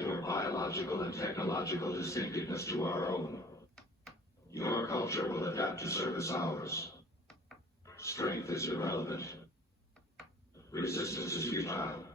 add your biological and technological distinctiveness to our own. Your culture will adapt to service ours. Strength is irrelevant. Resistance is futile.